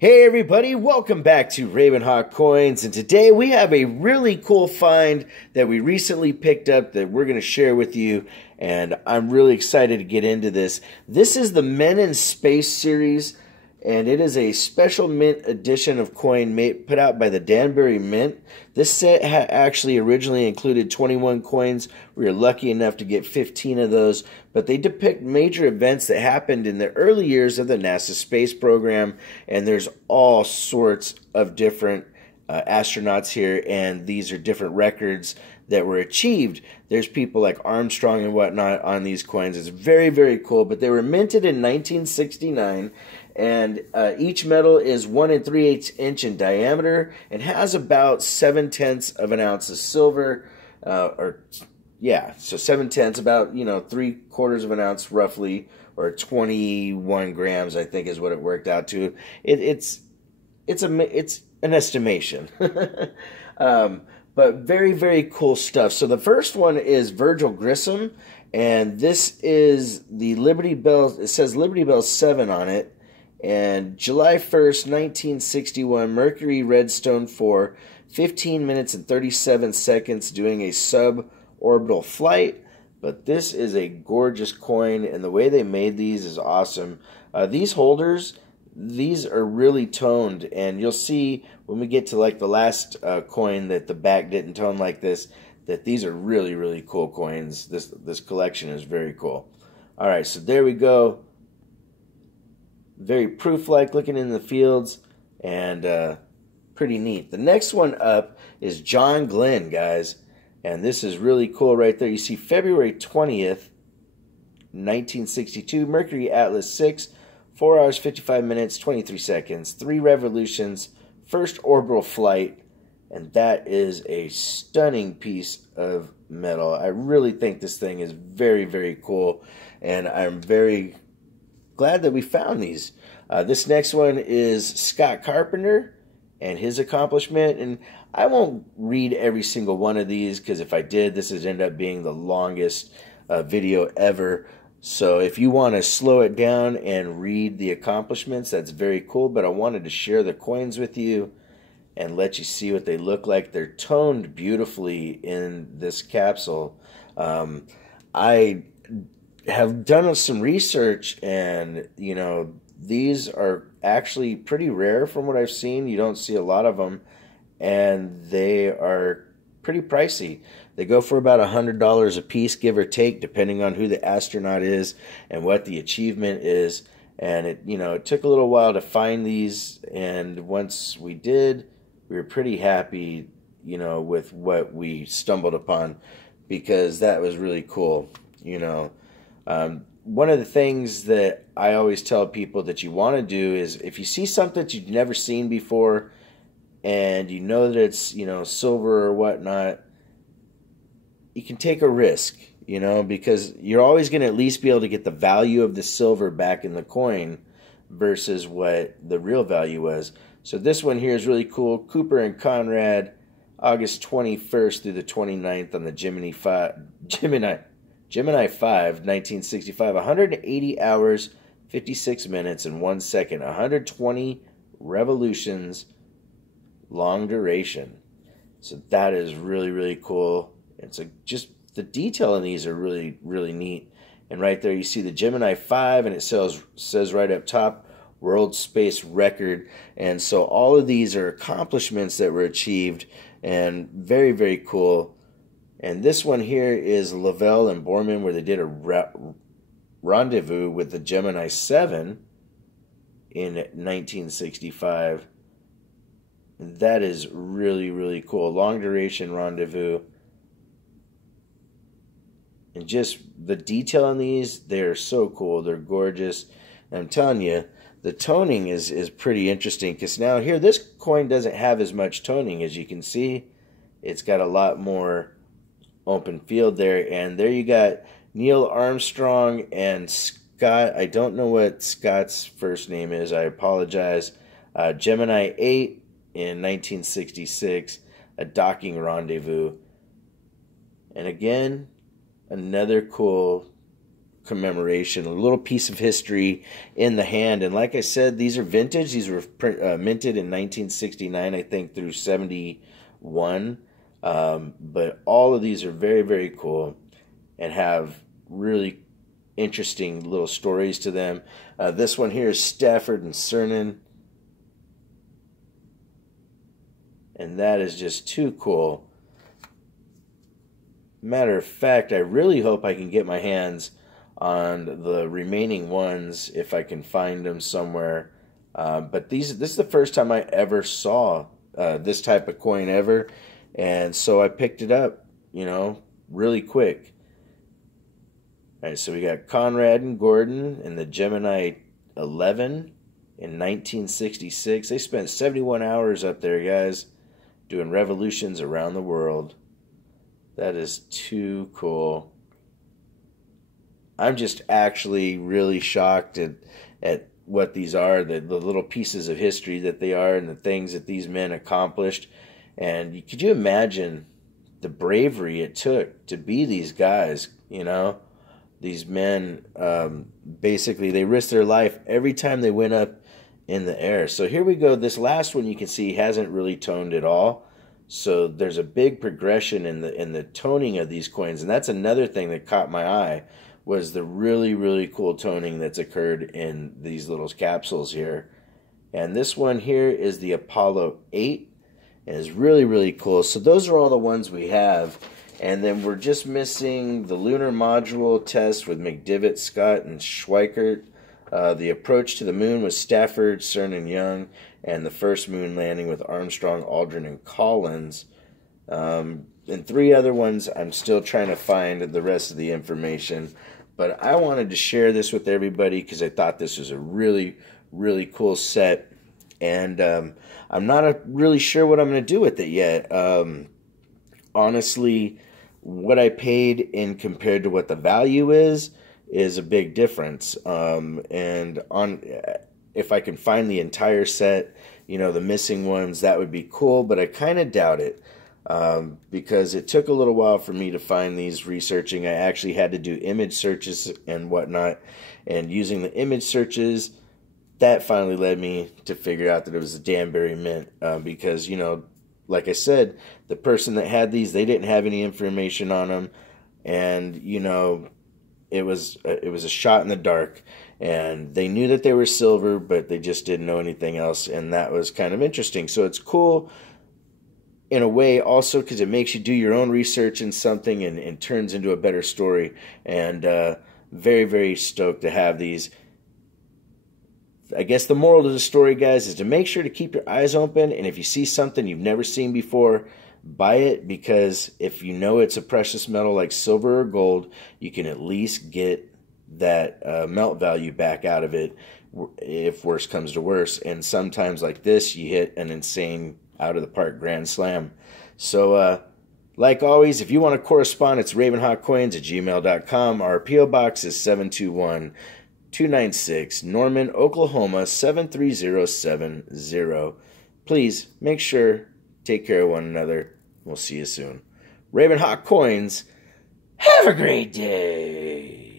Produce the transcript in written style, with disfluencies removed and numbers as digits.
Hey everybody, welcome back to Ravenhawk Coins, and today we have a really cool find that we recently picked up that we're going to share with you, and I'm really excited to get into this. This is the Men in Space series, and it is a special mint edition of coin put out by the Danbury Mint. This set actually originally included 21 coins. We were lucky enough to get 15 of those, but they depict major events that happened in the early years of the NASA space program, and there's all sorts of different astronauts here, and these are different records that were achieved. There's people like Armstrong and whatnot on these coins. It's very, very cool, but they were minted in 1969, and each metal is 1 3/8 inch in diameter and has about 7/10 of an ounce of silver, so 7/10, about 3/4 of an ounce roughly, or 21 grams, I think is what it worked out to. It's an estimation. But very, very cool stuff. So the first one is Virgil Grissom, and this is the Liberty Bell. It says Liberty Bell 7 on it. And July 1st, 1961, Mercury Redstone 4, 15 minutes and 37 seconds doing a suborbital flight. But this is a gorgeous coin, and the way they made these is awesome. These holders, these are really toned, and you'll see when we get to like the last coin that the back didn't tone like this, that these are really, really cool coins. This collection is very cool. All right, so there we go. Very proof-like, looking in the fields, and pretty neat. The next one up is John Glenn, guys, and this is really cool right there. You see February 20th, 1962, Mercury Atlas 6, 4 hours, 55 minutes, 23 seconds, 3 revolutions, first orbital flight, and that is a stunning piece of metal. I really think this thing is very, very cool, and I'm very glad that we found these. This next one is Scott Carpenter and his accomplishment, and I won't read every single one of these, because if I did, this would end up being the longest video ever. So if you want to slow it down and read the accomplishments, that's very cool, but I wanted to share the coins with you and let you see what they look like. They're toned beautifully in this capsule. I have done some research, and these are actually pretty rare from what I've seen. You don't see a lot of them, and they are pretty pricey. They go for about $100 a piece, give or take, depending on who the astronaut is and what the achievement is. And it took a little while to find these, and once we did, we were pretty happy with what we stumbled upon, because that was really cool. One of the things that I always tell people that you want to do is, if you see something that you've never seen before, and you know that it's silver or whatnot, you can take a risk, because you're always going to at least be able to get the value of the silver back in the coin versus what the real value was. So this one here is really cool. Cooper and Conrad, August 21st through the 29th on the Gemini 5, 1965, 180 hours, 56 minutes, and 1 second, 120 revolutions, long duration. So that is really, really cool. It's just the detail in these are really, really neat. And right there you see the Gemini 5, and it says right up top, World Space Record. And so all of these are accomplishments that were achieved, and very, very cool. And this one here is Lavelle and Borman, where they did a rendezvous with the Gemini 7 in 1965. And that is really, really cool. Long duration rendezvous. And just the detail on these, they're so cool. They're gorgeous. And I'm telling you, the toning is pretty interesting, because now here, this coin doesn't have as much toning. As you can see, it's got a lot more open field there. And there you got Neil Armstrong and Scott. I don't know what Scott's first name is. I apologize. Gemini 8 in 1966, a docking rendezvous. And again, another cool commemoration, a little piece of history in the hand. And like I said, these are vintage. These were minted in 1969, I think, through 71. But all of these are very, very cool and have really interesting little stories to them. This one here is Stafford and Cernan. And that is just too cool. Matter of fact, I really hope I can get my hands on the remaining ones if I can find them somewhere. But this is the first time I ever saw this type of coin ever. And so I picked it up, you know, really quick. All right, so we got Conrad and Gordon and the Gemini 11 in 1966. They spent 71 hours up there, guys, doing revolutions around the world. That is too cool. I'm just actually really shocked at what these are, the little pieces of history that they are and the things that these men accomplished. And could you imagine the bravery it took to be these guys, you know? These men, basically, they risked their life every time they went up in the air. So here we go. This last one you can see hasn't really toned at all. So there's a big progression in the toning of these coins, and that's another thing that caught my eye, was the really, really cool toning that's occurred in these little capsules here. And this one here is the Apollo 8, and is really, really cool. So those are all the ones we have, and then we're just missing the lunar module test with McDivitt, Scott, and Schweikert. The approach to the moon was Stafford, Cernan, Young, and the first moon landing with Armstrong, Aldrin, and Collins. And 3 other ones, I'm still trying to find the rest of the information. But I wanted to share this with everybody because I thought this was a really, really cool set. And I'm not really sure what I'm going to do with it yet. Honestly, what I paid in compared to what the value is a big difference. And if I can find the entire set, you know, the missing ones, that would be cool, but I kind of doubt it, because it took a little while for me to find these researching. I actually had to do image searches and whatnot, and using the image searches, that finally led me to figure out that it was the Danbury Mint, because, you know, like I said, the person that had these, they didn't have any information on them, and, you know, it was a shot in the dark, and they knew that they were silver, but they just didn't know anything else, and that was kind of interesting. So it's cool in a way also because it makes you do your own research in something and turns into a better story, and very, very stoked to have these. I guess the moral of the story, guys, is to make sure to keep your eyes open, and if you see something you've never seen before, buy it, because if you know it's a precious metal like silver or gold, you can at least get that melt value back out of it if worse comes to worse. And sometimes like this, you hit an insane out-of-the-park grand slam. So, like always, if you want to correspond, it's ravenhawkcoins@gmail.com. Our P.O. Box is 721-296, Norman, Oklahoma, 73070. Please make sure, take care of one another. We'll see you soon. Ravenhawk Coins, have a great day.